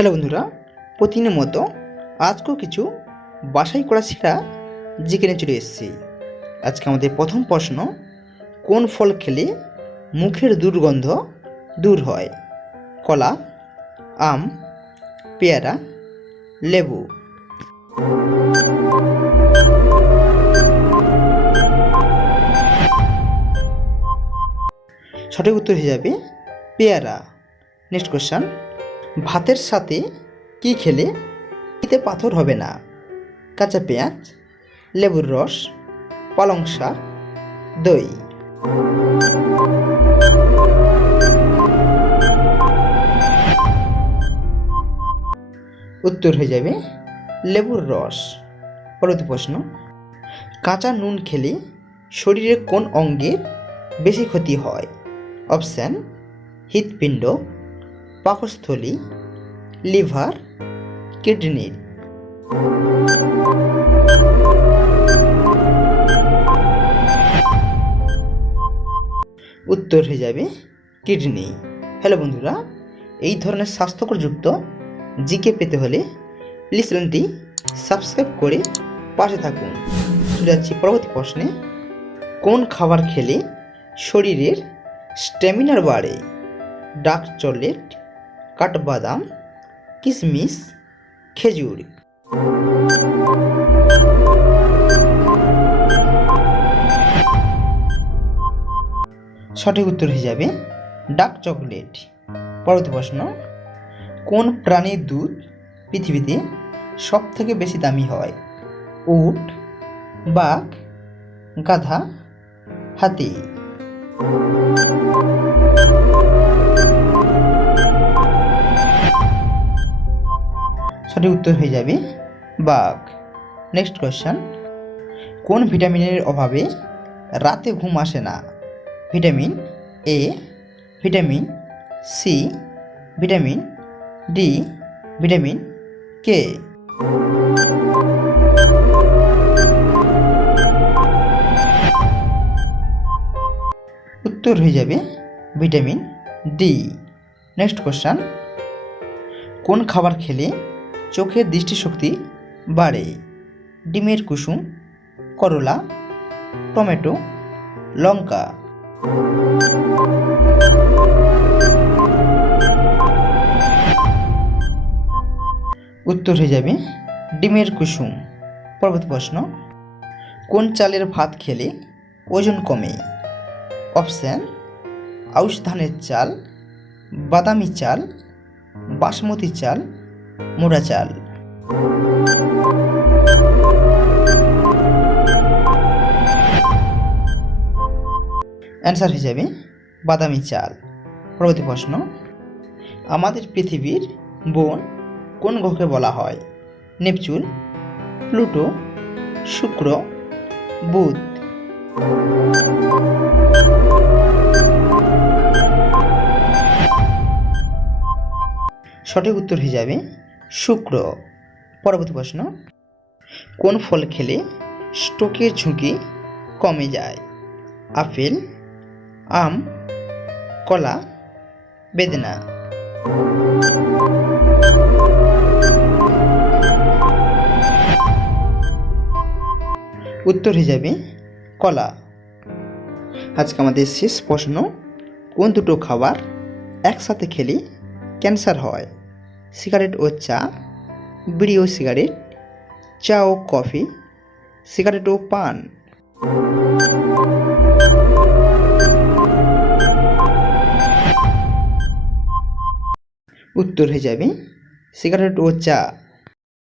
Hello বন্ধুরা, প্রতিদিনের মতো আজকেও কিছু বাছাই করা সেরা জিকে চলে এসেছি। আজকে আমাদের প্রথম প্রশ্ন, কোন ফল খেলে মুখের দুর্গন্ধ দূর হয়? কলা, আম, পেয়ারা, লেবু। সঠিক উত্তর হয়ে যাবে পেয়ারা। নেক্সট কোশ্চেন, ভাতের সাথে কি খেলে পিঠে পাথর হবে না? কাঁচা পেঁয়াজ, লেবুর রস, পালং শাক, দই। উত্তর হয়ে যাবে লেবুর রস। পরবর্তী প্রশ্ন, কাঁচা নুন খেলে শরীরের কোন অঙ্গের বেশি ক্ষতি হয়? অপশান: হৃৎপিণ্ড, পাকস্থলী, লিভার, কিডনির। উত্তর হয়ে যাবে কিডনি। হ্যালো বন্ধুরা, এই ধরনের স্বাস্থ্যকরযুক্ত জিকে পেতে হলে প্লিজ চ্যানেলটি সাবস্ক্রাইব করে পাশে থাকুন। চলে যাচ্ছি পরবর্তী প্রশ্নে, কোন খাবার খেলে শরীরের স্ট্যামিনার বাড়ে? ডার্ক চকলেট, কাঠবাদাম, কিশমিশ, খেজুর। সঠিক উত্তর হয়ে যাবে ডার্ক চকলেট। পরবর্তী প্রশ্ন, কোন প্রাণীর দুধ পৃথিবীতে সব থেকে বেশি দামি হয়? উট, বাঘ, গাধা, হাতি। সঠিক উত্তর হয়ে যাবে বাঘ। নেক্সট কোয়েশ্চেন, কোন ভিটামিনের অভাবে রাতে ঘুম আসে না? Vitamin A, vitamin C, vitamin D, vitamin K. উত্তর হয়ে যাবে ভিটামিন ডি। নেক্সট কোশ্চেন, কোন খাবার খেলে চোখের দৃষ্টিশক্তি বাড়ে? ডিমের কুসুম, করলা, টমেটো, লঙ্কা। উত্তর হয়ে যাবে ডিমের কুসুম। পরবর্তী প্রশ্ন, কোন চালের ভাত খেলে ওজন কমে? অপশান: আউশ ধানের চাল, বাদামি চাল, বাসমতি চাল, মোটা চাল। অ্যান্সার হয়ে যাবে বাদামি চাল। পরবর্তী প্রশ্ন, আমাদের পৃথিবীর বোন কোন গ্রহকে বলা হয়? নেপচুন, প্লুটো, শুক্র, বুধ। সঠিক উত্তর হয়ে যাবে শুক্র। পরবর্তী প্রশ্ন, কোন ফল খেলে স্ট্রোকের ঝুঁকি কমে যায়? আপেল, আম, কলা, বেদানা। উত্তর হয়ে যাবে কলা। আজকে আমাদের শেষ প্রশ্ন, কোন দুটো খাবার একসাথে খেলে ক্যান্সার হয়? সিগারেট ও চা, বিড়ি ও সিগারেট, চা ও কফি, সিগারেট ও পান। উত্তর হয়ে যাবে সিগারেট ও চা।